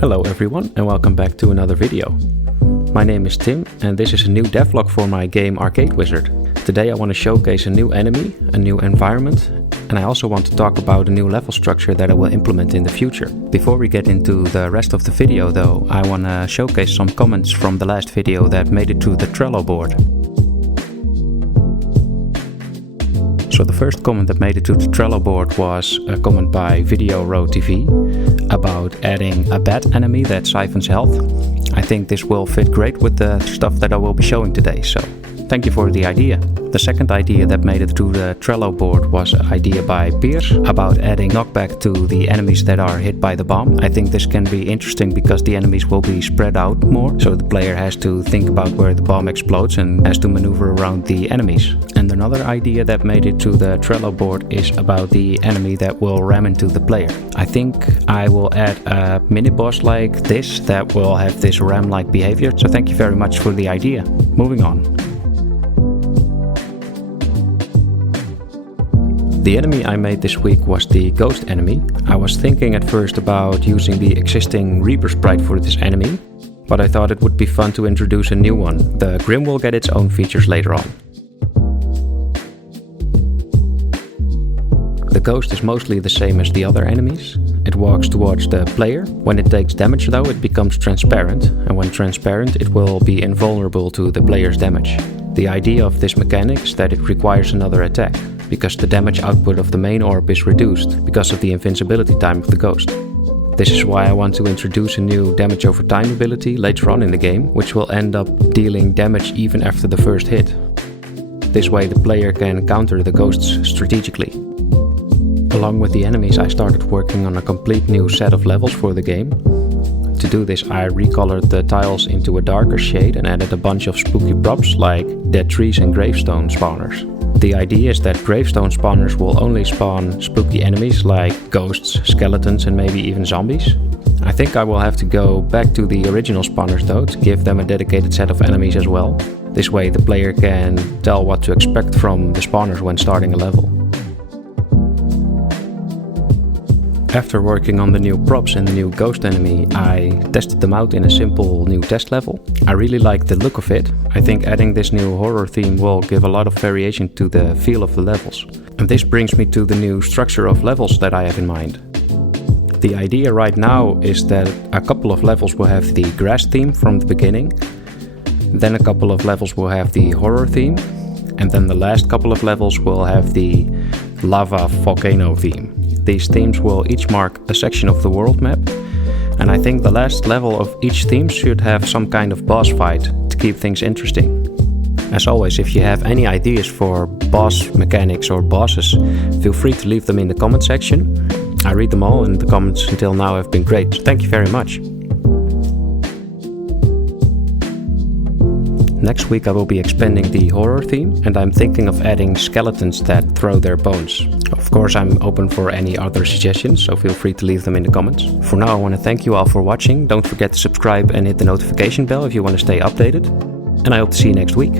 Hello everyone and welcome back to another video. My name is Tim and this is a new devlog for my game Arcade Wizard. Today I want to showcase a new enemy, a new environment, and I also want to talk about a new level structure that I will implement in the future. Before we get into the rest of the video though, I want to showcase some comments from the last video that made it to the Trello board. So the first comment that made it to the Trello board was a comment by Video Row TV about adding a bat enemy that siphons health. I think this will fit great with the stuff that I will be showing today, so thank you for the idea. The second idea that made it to the Trello board was an idea by Piers about adding knockback to the enemies that are hit by the bomb. I think this can be interesting because the enemies will be spread out more, so the player has to think about where the bomb explodes and has to maneuver around the enemies. And another idea that made it to the Trello board is about the enemy that will ram into the player. I think I will add a mini-boss like this that will have this ram-like behavior, so thank you very much for the idea. Moving on. The enemy I made this week was the ghost enemy. I was thinking at first about using the existing Reaper sprite for this enemy, but I thought it would be fun to introduce a new one. The Grim will get its own features later on. The ghost is mostly the same as the other enemies. It walks towards the player. When it takes damage though, it becomes transparent, and when transparent it will be invulnerable to the player's damage. The idea of this mechanic is that it requires another attack, because the damage output of the main orb is reduced because of the invincibility time of the ghost. This is why I want to introduce a new damage over time ability later on in the game, which will end up dealing damage even after the first hit. This way the player can counter the ghosts strategically. Along with the enemies, I started working on a complete new set of levels for the game. To do this, I recolored the tiles into a darker shade and added a bunch of spooky props like dead trees and gravestone spawners. The idea is that gravestone spawners will only spawn spooky enemies like ghosts, skeletons and maybe even zombies. I think I will have to go back to the original spawners though to give them a dedicated set of enemies as well. This way the player can tell what to expect from the spawners when starting a level. After working on the new props and the new ghost enemy, I tested them out in a simple new test level. I really like the look of it. I think adding this new horror theme will give a lot of variation to the feel of the levels. And this brings me to the new structure of levels that I have in mind. The idea right now is that a couple of levels will have the grass theme from the beginning, then a couple of levels will have the horror theme, and then the last couple of levels will have the lava volcano theme. These themes will each mark a section of the world map, and I think the last level of each theme should have some kind of boss fight to keep things interesting. As always, if you have any ideas for boss mechanics or bosses, feel free to leave them in the comment section. I read them all and the comments until now have been great, so thank you very much. Next week I will be expanding the horror theme, and I'm thinking of adding skeletons that throw their bones. Of course I'm open for any other suggestions, so feel free to leave them in the comments. For now I want to thank you all for watching. Don't forget to subscribe and hit the notification bell if you want to stay updated. And I hope to see you next week.